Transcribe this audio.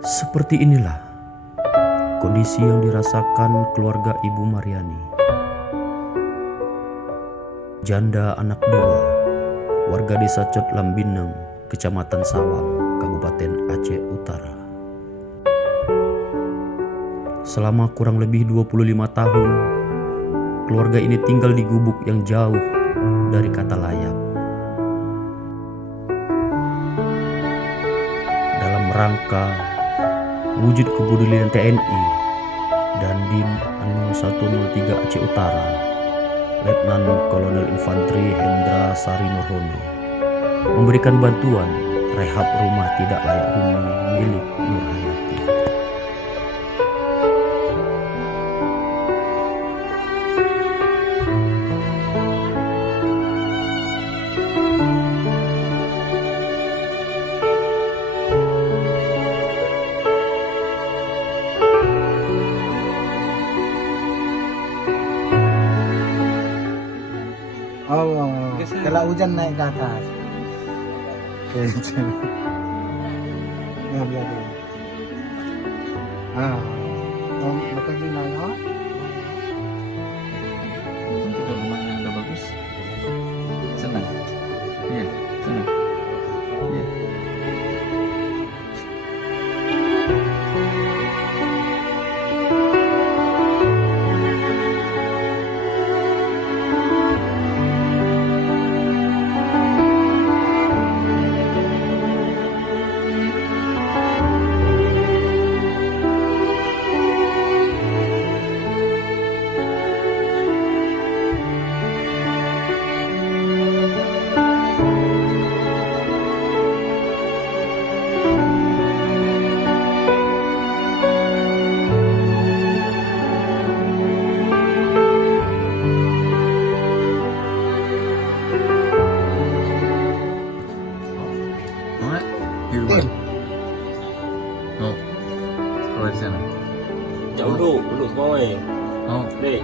Seperti inilah kondisi yang dirasakan keluarga Ibu Mariani. Janda anak dua, warga desa Cot Lambineng, Kecamatan Sawang, Kabupaten Aceh Utara. Selama kurang lebih 25 tahun, keluarga ini tinggal di gubuk yang jauh dari kata layak. Dalam rangka wujud kepedulian TNI dan Dim 0103 Aceh Utara, Letnan Kolonel Infanteri Hendra Sari Nurhono memberikan bantuan rehab rumah tidak layak huni milik Nur Hayati. Oh, kalau hujan naik ke atas. Ya, biar dulu. Bakal gimana? Kita rumahnya udah bagus. Senang. Iya, senang. Iya. Mak, di rumah. Oh, di sana. Jauh duduk semua weh. Oh, Dek,